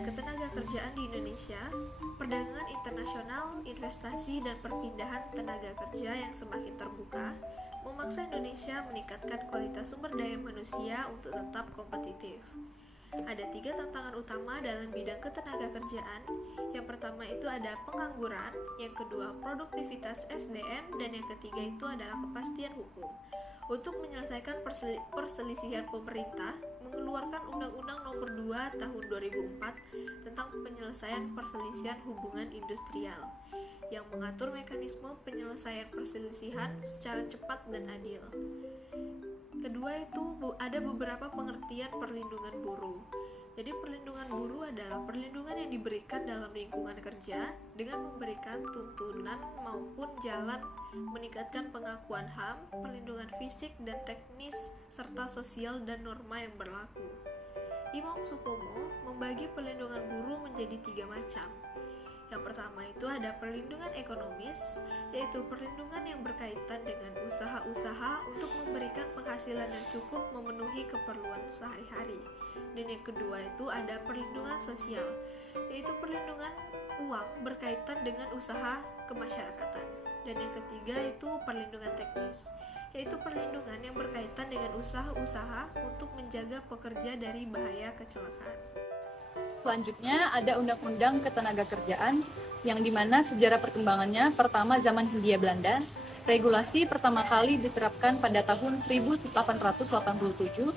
ketenagakerjaan di Indonesia, perdagangan internasional, investasi, dan perpindahan tenaga kerja yang semakin terbuka memaksa Indonesia meningkatkan kualitas sumber daya manusia untuk tetap kompetitif. Ada 3 tantangan utama dalam bidang ketenagakerjaan. Yang pertama itu ada pengangguran, yang kedua produktivitas SDM, dan yang ketiga itu adalah kepastian hukum. Untuk menyelesaikan perselisihan pemerintah mengeluarkan Undang-Undang Nomor 2 Tahun 2004 tentang penyelesaian perselisihan hubungan industrial yang mengatur mekanisme penyelesaian perselisihan secara cepat dan adil. Kedua itu ada beberapa pengertian perlindungan buruh. Jadi perlindungan buruh adalah perlindungan yang diberikan dalam lingkungan kerja dengan memberikan tuntunan maupun jalan meningkatkan pengakuan HAM, perlindungan fisik dan teknis, serta sosial dan norma yang berlaku. Imam Supomo membagi perlindungan buruh menjadi 3 macam. Yang pertama itu ada perlindungan ekonomis, yaitu perlindungan yang berkaitan dengan usaha-usaha untuk memberikan penghasilan yang cukup memenuhi keperluan sehari-hari. Dan yang kedua itu ada perlindungan sosial, yaitu perlindungan uang berkaitan dengan usaha kemasyarakatan. Dan yang ketiga itu perlindungan teknis, yaitu perlindungan yang berkaitan dengan usaha-usaha untuk menjaga pekerja dari bahaya kecelakaan. Selanjutnya ada Undang-Undang Ketenagakerjaan yang dimana sejarah perkembangannya pertama zaman Hindia Belanda. Regulasi pertama kali diterapkan pada tahun 1887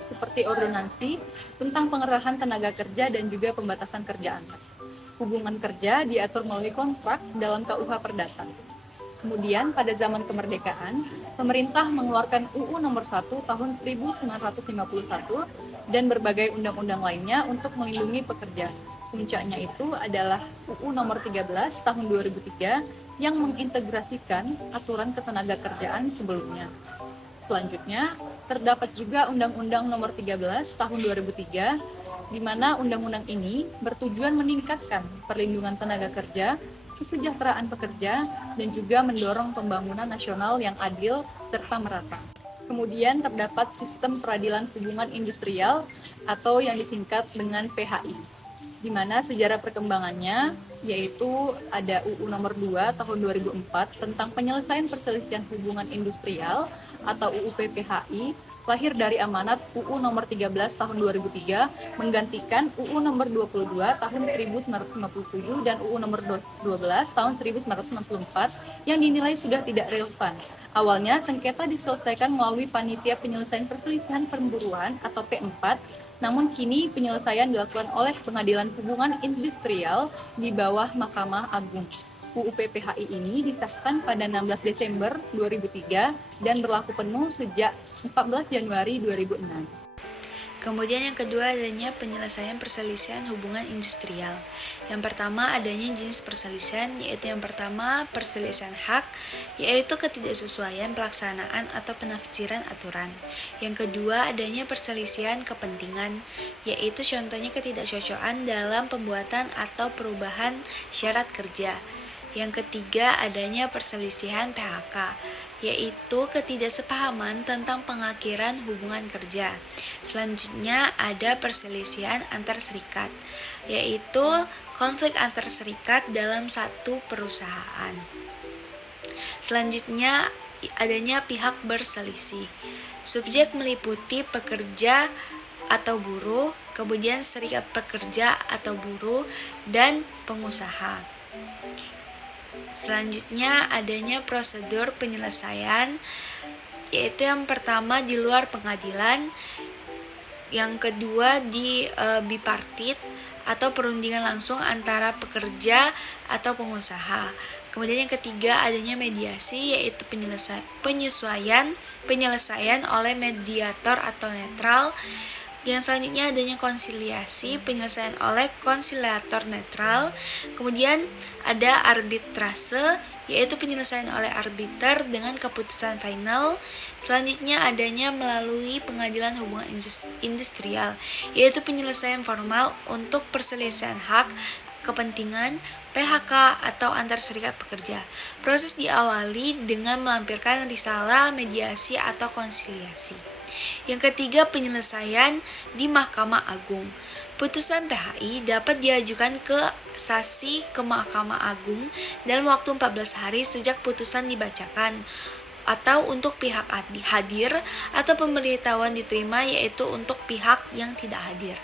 seperti ordonansi tentang pengerahan tenaga kerja dan juga pembatasan kerja anak. Hubungan kerja diatur melalui kontrak dalam KUH Perdata. Kemudian pada zaman kemerdekaan, pemerintah mengeluarkan UU Nomor 1 Tahun 1951 dan berbagai undang-undang lainnya untuk melindungi pekerja. Puncaknya itu adalah UU Nomor 13 Tahun 2003 yang mengintegrasikan aturan ketenagakerjaan sebelumnya. Selanjutnya, terdapat juga Undang-Undang Nomor 13 Tahun 2003 di mana undang-undang ini bertujuan meningkatkan perlindungan tenaga kerja, kesejahteraan pekerja, dan juga mendorong pembangunan nasional yang adil serta merata. Kemudian terdapat sistem peradilan hubungan industrial atau yang disingkat dengan PHI, di mana sejarah perkembangannya yaitu ada UU Nomor 2 Tahun 2004 tentang penyelesaian perselisihan hubungan industrial atau UU PPHI, lahir dari amanat UU Nomor 13 Tahun 2003 menggantikan UU Nomor 22 Tahun 1957 dan UU Nomor 12 Tahun 1964 yang dinilai sudah tidak relevan. Awalnya sengketa diselesaikan melalui Panitia Penyelesaian Perselisihan Pemburuan atau P4, namun kini penyelesaian dilakukan oleh Pengadilan Hubungan Industrial di bawah Mahkamah Agung. UU PPHI ini disahkan pada 16 Desember 2003 dan berlaku penuh sejak 14 Januari 2006. Kemudian yang kedua adanya penyelesaian perselisihan hubungan industrial. Yang pertama adanya jenis perselisihan, yaitu yang pertama perselisihan hak, yaitu ketidaksesuaian pelaksanaan atau penafsiran aturan. Yang kedua adanya perselisihan kepentingan, yaitu contohnya ketidakcocokan dalam pembuatan atau perubahan syarat kerja. Yang ketiga adanya perselisihan PHK, yaitu ketidaksepahaman tentang pengakhiran hubungan kerja. Selanjutnya ada perselisihan antar serikat, yaitu konflik antar serikat dalam satu perusahaan. Selanjutnya adanya pihak berselisih. Subjek meliputi pekerja atau buruh, kemudian serikat pekerja atau buruh, dan pengusaha. Selanjutnya adanya prosedur penyelesaian, yaitu yang pertama di luar pengadilan, yang kedua di bipartit atau perundingan langsung antara pekerja atau pengusaha. Kemudian yang ketiga adanya mediasi, yaitu penyelesaian oleh mediator atau netral. Yang selanjutnya adanya konsiliasi, penyelesaian oleh konsiliator netral. Kemudian ada arbitrase, yaitu penyelesaian oleh arbiter dengan keputusan final. Selanjutnya adanya melalui pengadilan hubungan industrial, yaitu penyelesaian formal untuk perselisihan hak, kepentingan, PHK atau antar serikat pekerja. Proses diawali dengan melampirkan risalah, mediasi atau konsiliasi. Yang ketiga penyelesaian di Mahkamah Agung. Putusan PHI dapat diajukan ke kasasi ke Mahkamah Agung dalam waktu 14 hari sejak putusan dibacakan, atau untuk pihak hadir atau pemberitahuan diterima, yaitu untuk pihak yang tidak hadir.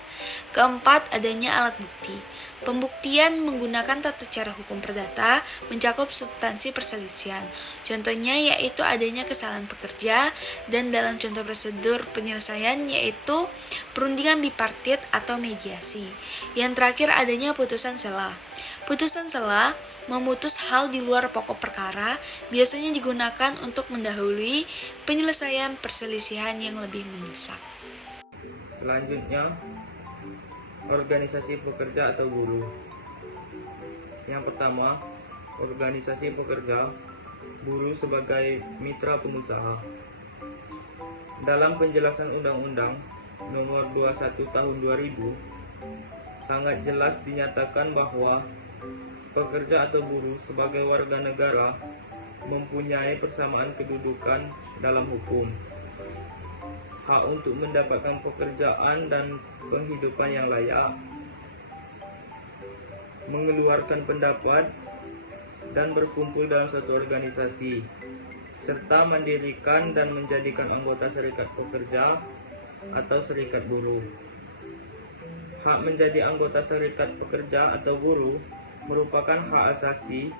Keempat, adanya alat bukti. Pembuktian menggunakan tata cara hukum perdata mencakup substansi perselisihan. Contohnya yaitu adanya kesalahan pekerja, dan dalam contoh prosedur penyelesaian yaitu perundingan bipartit atau mediasi. Yang terakhir, adanya putusan sela. Putusan sela memutus hal di luar pokok perkara, biasanya digunakan untuk mendahului penyelesaian perselisihan yang lebih mendesak. Selanjutnya, organisasi pekerja atau buruh. Yang pertama, organisasi pekerja buruh sebagai mitra pengusaha. Dalam penjelasan Undang-Undang Nomor 21 Tahun 2000, sangat jelas dinyatakan bahwa pekerja atau buruh sebagai warga negara mempunyai persamaan kedudukan dalam hukum, hak untuk mendapatkan pekerjaan dan penghidupan yang layak, mengeluarkan pendapat dan berkumpul dalam satu organisasi, serta mendirikan dan menjadikan anggota serikat pekerja atau serikat buruh. Hak menjadi anggota serikat pekerja atau buruh merupakan hak asasi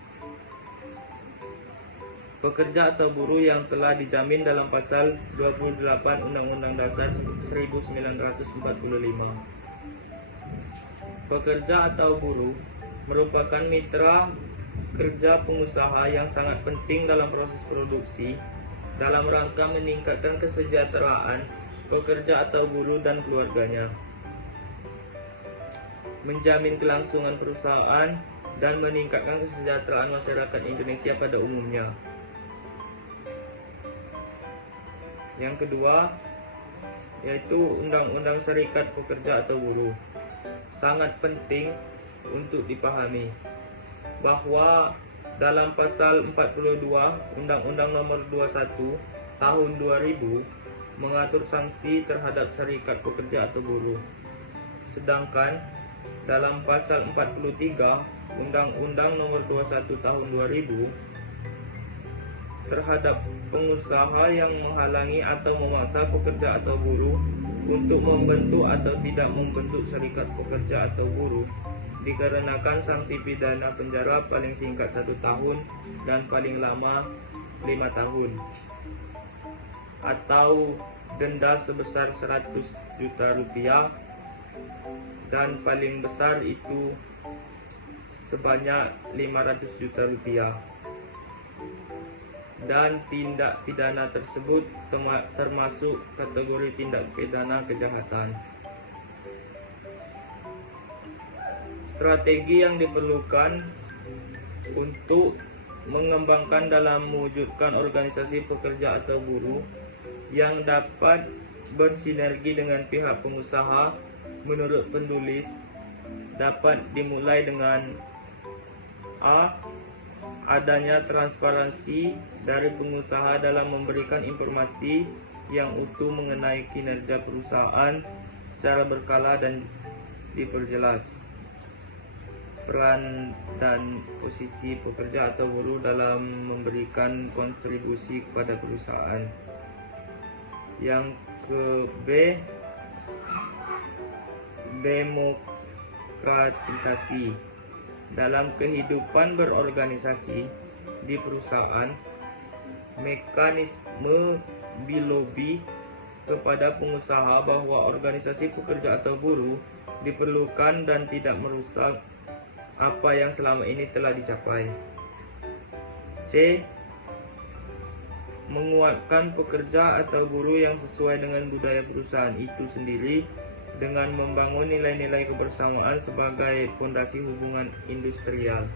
pekerja atau buruh yang telah dijamin dalam pasal 28 Undang-Undang Dasar 1945. Pekerja atau buruh merupakan mitra kerja pengusaha yang sangat penting dalam proses produksi dalam rangka meningkatkan kesejahteraan pekerja atau buruh dan keluarganya, menjamin kelangsungan perusahaan, dan meningkatkan kesejahteraan masyarakat Indonesia pada umumnya. Yang kedua, yaitu Undang-Undang Serikat Pekerja atau Buruh. Sangat penting untuk dipahami bahwa dalam pasal 42 Undang-Undang Nomor 21 Tahun 2000 mengatur sanksi terhadap serikat pekerja atau buruh. Sedangkan dalam pasal 43 Undang-Undang Nomor 21 Tahun 2000 terhadap pengusaha yang menghalangi atau memaksa pekerja atau buruh untuk membentuk atau tidak membentuk serikat pekerja atau buruh dikarenakan sanksi pidana penjara paling singkat 1 tahun dan paling lama 5 tahun, atau denda sebesar 100 juta rupiah, dan paling besar itu sebanyak 500 juta rupiah. Dan tindak pidana tersebut termasuk kategori tindak pidana kejahatan. Strategi yang diperlukan untuk mengembangkan dalam mewujudkan organisasi pekerja atau buruh yang dapat bersinergi dengan pihak pengusaha menurut penulis dapat dimulai dengan A. Adanya transparansi dari pengusaha dalam memberikan informasi yang utuh mengenai kinerja perusahaan secara berkala dan diperjelas. Peran dan posisi pekerja atau buruh dalam memberikan kontribusi kepada perusahaan. Yang ke B, demokratisasi. Dalam kehidupan berorganisasi di perusahaan, mekanisme bilobi kepada pengusaha bahwa organisasi pekerja atau buruh diperlukan dan tidak merusak apa yang selama ini telah dicapai. C. Menguatkan pekerja atau buruh yang sesuai dengan budaya perusahaan itu sendiri dengan membangun nilai-nilai kebersamaan sebagai fondasi hubungan industrial.